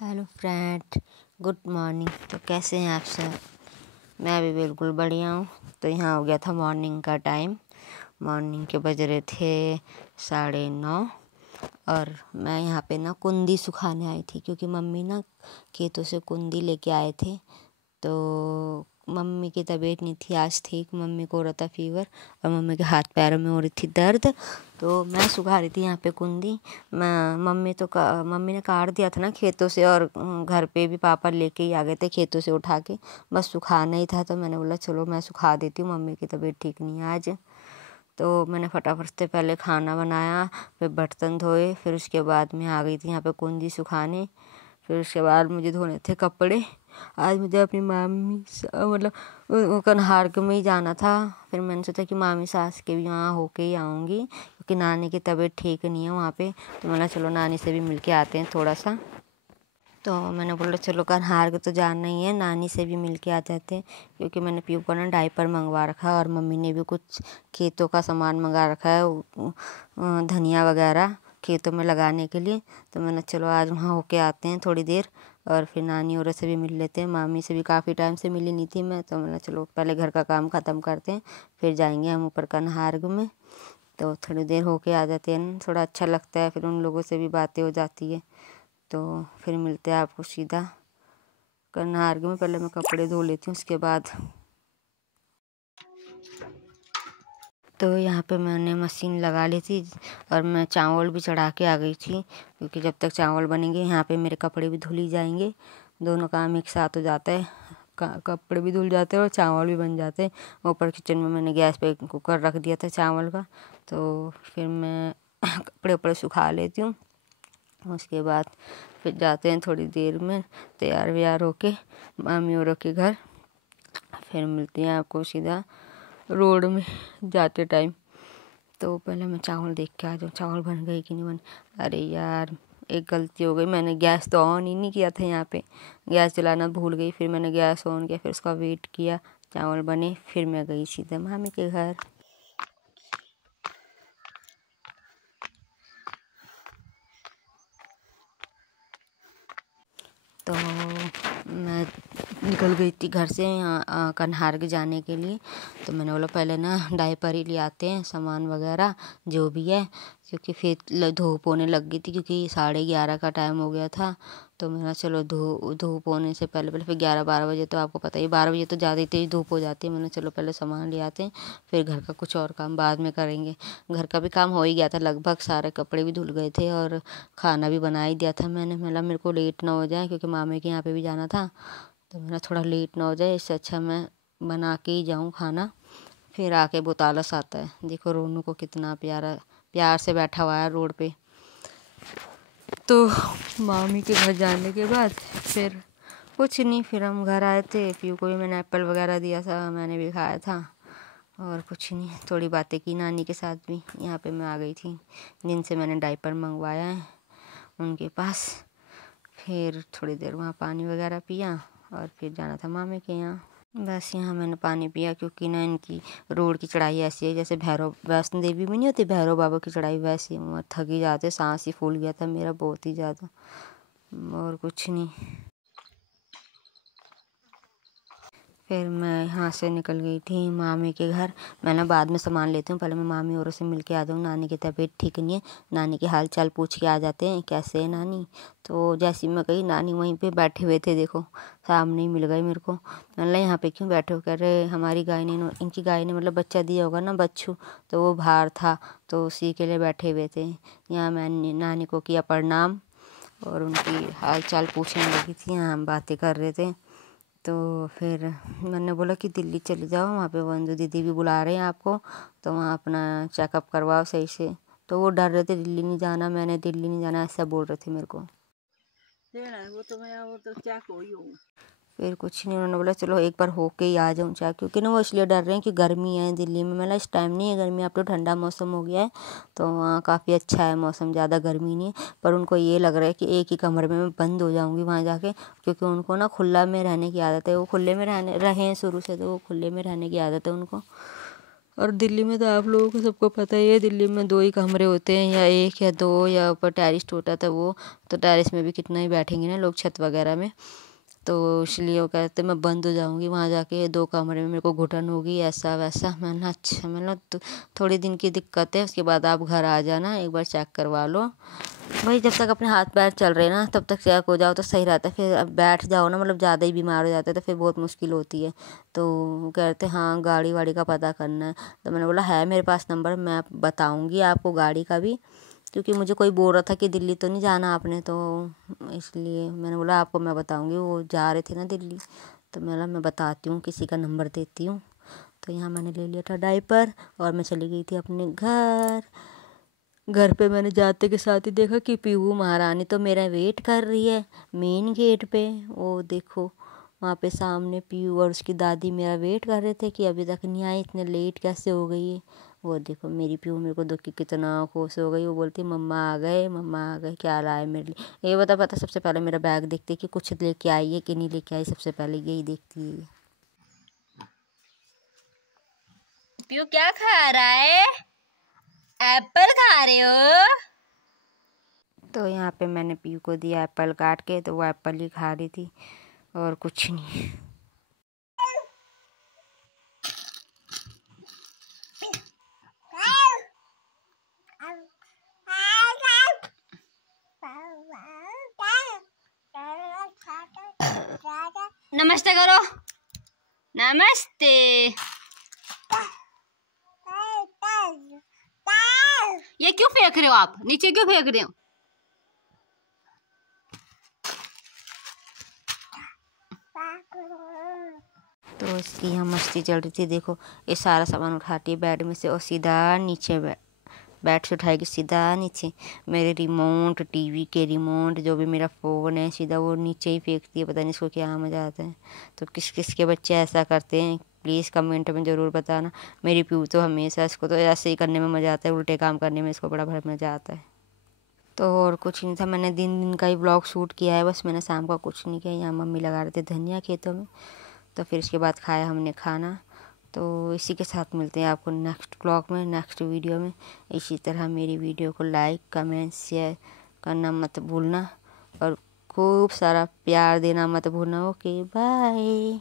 Hello friend, good morning. तो कैसे हैं आप सब? मैं भी बिल्कुल बढ़िया हूँ। तो यहाँ हो गया था मॉर्निंग का टाइम। मॉर्निंग के बज रहे थे 9:30 और मैं यहाँ पे ना कुंदी सुखाने आई थी, क्योंकि मम्मी ना खेतों से कुंदी लेके आए थे। तो मम्मी की तबीयत नहीं थी आज ठीक, मम्मी को हो रहा था फीवर और मम्मी के हाथ पैरों में हो रही थी दर्द। तो मैं सुखा रही थी यहाँ पे कुंदी। मम्मी ने काट दिया था ना खेतों से, और घर पे भी पापा लेके ही आ गए थे खेतों से उठा के, बस सुखाना ही था। तो मैंने बोला चलो मैं सुखा देती हूँ, मम्मी की तबीयत ठीक नहीं है आज। तो मैंने फटाफट से पहले खाना बनाया, फिर बर्तन धोए, फिर उसके बाद मैं आ गई थी यहाँ पे कुंदी सुखाने। फिर उसके बाद मुझे धोने थे कपड़े। आज मुझे अपनी मामी वो कन्हार में ही जाना था। फिर मैंने सोचा कि मामी सास के भी वहाँ होके ही आऊँगी, क्योंकि नानी की तबीयत ठीक नहीं है वहाँ पे। तो मैंने चलो नानी से भी मिल के आते हैं थोड़ा सा। तो मैंने बोला चलो कन्हार को तो जाना ही है, नानी से भी मिल के आ जाते हैं, क्योंकि मैंने पीयू को ना डायपर मंगवा रखा है और मम्मी ने भी कुछ खेतों का सामान मंगा रखा है, धनिया वगैरह खेतों में लगाने के लिए। तो मैंने चलो आज वहाँ होके आते हैं थोड़ी देर, और फिर नानी और से भी मिल लेते हैं। मामी से भी काफ़ी टाइम से मिली नहीं थी मैं, तो मैंने चलो पहले घर का काम ख़त्म करते हैं, फिर जाएंगे हम ऊपर कन्हार में। तो थोड़ी देर होके आ जाते हैं, थोड़ा अच्छा लगता है, फिर उन लोगों से भी बातें हो जाती है। तो फिर मिलते हैं आपको सीधा कन्हार में। पहले मैं कपड़े धो लेती हूँ उसके बाद। तो यहाँ पे मैंने मशीन लगा ली थी और मैं चावल भी चढ़ा के आ गई थी, क्योंकि जब तक चावल बनेंगे यहाँ पे मेरे कपड़े भी धुल ही जाएंगे। दोनों काम एक साथ हो जाता है, कपड़े भी धुल जाते हैं और चावल भी बन जाते हैं। ऊपर किचन में मैंने गैस पे कुकर रख दिया था चावल का। तो फिर मैं कपड़े उपड़े सुखा लेती हूँ। उसके बाद फिर जाते हैं थोड़ी देर में तैयार व्यार होके मामी औरों के घर। फिर मिलती हैं आपको सीधा रोड में जाते टाइम। तो पहले मैं चावल देख के आ जाऊँ, चावल बन गए कि नहीं बन। अरे यार, एक गलती हो गई, मैंने गैस तो ऑन ही नहीं किया था यहाँ पे, गैस जलाना भूल गई। फिर मैंने गैस ऑन किया, फिर उसका वेट किया, चावल बने, फिर मैं गई सीधा मामी के घर। तो मैं निकल गई थी घर से यहाँ कन्हार के जाने के लिए। तो मैंने बोला पहले ना डायपर ही ले आते हैं, सामान वगैरह जो भी है, क्योंकि फिर धूप होने लग गई थी, क्योंकि 11:30 का टाइम हो गया था। तो मैंने चलो धूप होने से पहले पहले फिर 11-12 बजे, तो आपको पता ही 12 बजे तो ज़्यादा ही तेज़ धूप हो जाती है। मैंने चलो पहले सामान ले आते हैं, फिर घर का कुछ और काम बाद में करेंगे। घर का भी काम हो ही गया था लगभग, सारे कपड़े भी धुल गए थे और खाना भी बना ही दिया था मैंने। मतलब मेरे को लेट ना हो जाए, क्योंकि मामे के यहाँ पे भी जाना था। तो मेरा थोड़ा लेट ना हो जाए, इससे अच्छा मैं बना के ही जाऊँ खाना। फिर आके बहुत आलस आता है। देखो रोनू को कितना प्यार से बैठा हुआ है रोड पे। तो मामी के घर जाने के बाद फिर कुछ नहीं, फिर हम घर आए थे। पीयू को भी मैंने एप्पल वगैरह दिया था, मैंने भी खाया था, और कुछ नहीं, थोड़ी बातें की नानी के साथ भी। यहाँ पे मैं आ गई थी जिनसे मैंने डायपर मंगवाया है उनके पास। फिर थोड़ी देर वहाँ पानी वगैरह पिया और फिर जाना था मामे के यहाँ। बस यहाँ मैंने पानी पिया, क्योंकि ना इनकी रोड की चढ़ाई ऐसी है जैसे वैष्णो देवी में नहीं होती भैरव बाबा की चढ़ाई, वैसी थक ही जाते, सांस ही फूल गया था मेरा बहुत ही ज़्यादा, और कुछ नहीं। फिर मैं यहाँ से निकल गई थी मामी के घर। मैं ना बाद में सामान लेती हूँ, पहले मैं मामी औरों से मिल के आ जाऊँ। नानी की तबीयत ठीक नहीं है, नानी के हाल चाल पूछ के आ जाते हैं, कैसे है नानी। तो जैसे मैं गई, नानी वहीं पे बैठे हुए थे, देखो सामने ही मिल गए मेरे को। मैंने यहाँ पे क्यों बैठे हो? कह रहे हमारी गाय ने, इनकी गाय ने मतलब बच्चा दिया होगा ना, बच्चू, तो वो बाहर था, तो उसी के लिए बैठे हुए थे। यहाँ मैंने नानी को किया प्रणाम और उनकी हाल चाल पूछने लगी थी, यहाँ हम बातें कर रहे थे। तो फिर मैंने बोला कि दिल्ली चले जाओ, वहाँ पे वंदू दीदी भी बुला रहे हैं आपको, तो वहाँ अपना चेकअप करवाओ सही से। तो वो डर रहे थे दिल्ली नहीं जाना, मैंने दिल्ली नहीं जाना ऐसा बोल रहे थे मेरे को। वो तो क्या कोई हो। फिर कुछ नहीं, उन्होंने बोला चलो एक बार होके ही आ जाऊँ चाहे, क्योंकि ना वो इसलिए डर रहे हैं कि गर्मी है दिल्ली में। मतलब इस टाइम नहीं है गर्मी, अब तो ठंडा मौसम हो गया है, तो वहाँ काफ़ी अच्छा है मौसम, ज़्यादा गर्मी नहीं है। पर उनको ये लग रहा है कि एक ही कमरे में मैं बंद हो जाऊँगी वहाँ जाके, क्योंकि उनको ना खुला में रहने की आदत है, वो खुले में रहे हैं शुरू से, तो वो खुले में रहने की आदत है उनको। और दिल्ली में तो आप लोगों को सबको पता ही है, दिल्ली में 2 ही कमरे होते हैं, या 1 या 2, या ऊपर टेरेस होता था वो, तो टेरेस में भी कितना ही बैठेंगे ना लोग छत वगैरह में। तो इसलिए वो कहते मैं बंद हो जाऊंगी वहाँ जाके, 2 कमरे में मेरे को घुटन होगी ऐसा वैसा। मैंने अच्छा, मैंने तो थोड़ी दिन की दिक्कत है, उसके बाद आप घर आ जाना, एक बार चेक करवा लो भाई। जब तक अपने हाथ पैर चल रहे ना तब तक चेक हो जाओ तो सही रहता है, फिर अब बैठ जाओ ना, मतलब ज़्यादा ही बीमार हो जाते हैं तो फिर बहुत मुश्किल होती है। तो वो कहते हाँ गाड़ी वाड़ी का पता करना है, तो मैंने बोला है मेरे पास नंबर, मैं बताऊँगी आपको गाड़ी का भी, क्योंकि मुझे कोई बोल रहा था कि दिल्ली तो नहीं जाना आपने, तो इसलिए मैंने बोला आपको मैं बताऊंगी। वो जा रहे थे ना दिल्ली, तो मैं बताती हूँ, किसी का नंबर देती हूँ। तो यहाँ मैंने ले लिया था डायपर और मैं चली गई थी अपने घर। घर पे मैंने जाते के साथ ही देखा कि पीहू महारानी तो मेरा वेट कर रही है मेन गेट पे। वो देखो वहाँ पे सामने पीहू और उसकी दादी मेरा वेट कर रहे थे कि अभी तक नहीं आई, इतने लेट कैसे हो गई है। वो देखो मेरी पीहू मेरे को देख के कितना खुश हो गई। वो बोलती मम्मा आ गए, मम्मा आ गए, क्या लाए मेरे लिए। ये पता सबसे पहले मेरा बैग देखती है कि कुछ लेके आई है कि नहीं लेके आई, सबसे पहले यही देखती है। पीहू क्या खा रहा है? एप्पल खा रहे हो? तो यहाँ पे मैंने पीहू को दिया एप्पल काट के, तो वो एप्पल ही खा रही थी और कुछ नहीं। नमस्ते करो, नमस्ते। ये क्यों फेंक रहे हो आप, नीचे क्यों फेंक रहे हो? तो इसकी यहाँ मस्ती चल रही थी। देखो ये सारा सामान उठाती है बेड में से और सीधा नीचे बेड से उठाएगी सीधा नीचे। मेरे रिमोट, टीवी के रिमोट, जो भी मेरा फ़ोन है, सीधा वो नीचे ही फेंकती है। पता नहीं इसको क्या मज़ा आता है। तो किस किस के बच्चे ऐसा करते हैं प्लीज़ कमेंट में ज़रूर बताना। मेरी पीहू तो हमेशा, इसको तो ऐसे ही करने में मज़ा आता है, उल्टे काम करने में इसको बड़ा मज़ा आता है। तो और कुछ नहीं था, मैंने दिन का ही ब्लॉग शूट किया है बस, मैंने शाम का कुछ नहीं किया। यहाँ मम्मी लगा रहे थे धनिया खेतों में, तो फिर इसके बाद खाया हमने खाना। तो इसी के साथ मिलते हैं आपको नेक्स्ट ब्लॉग में, नेक्स्ट वीडियो में। इसी तरह मेरी वीडियो को लाइक कमेंट शेयर करना मत भूलना और खूब सारा प्यार देना मत भूलना। Okay bye.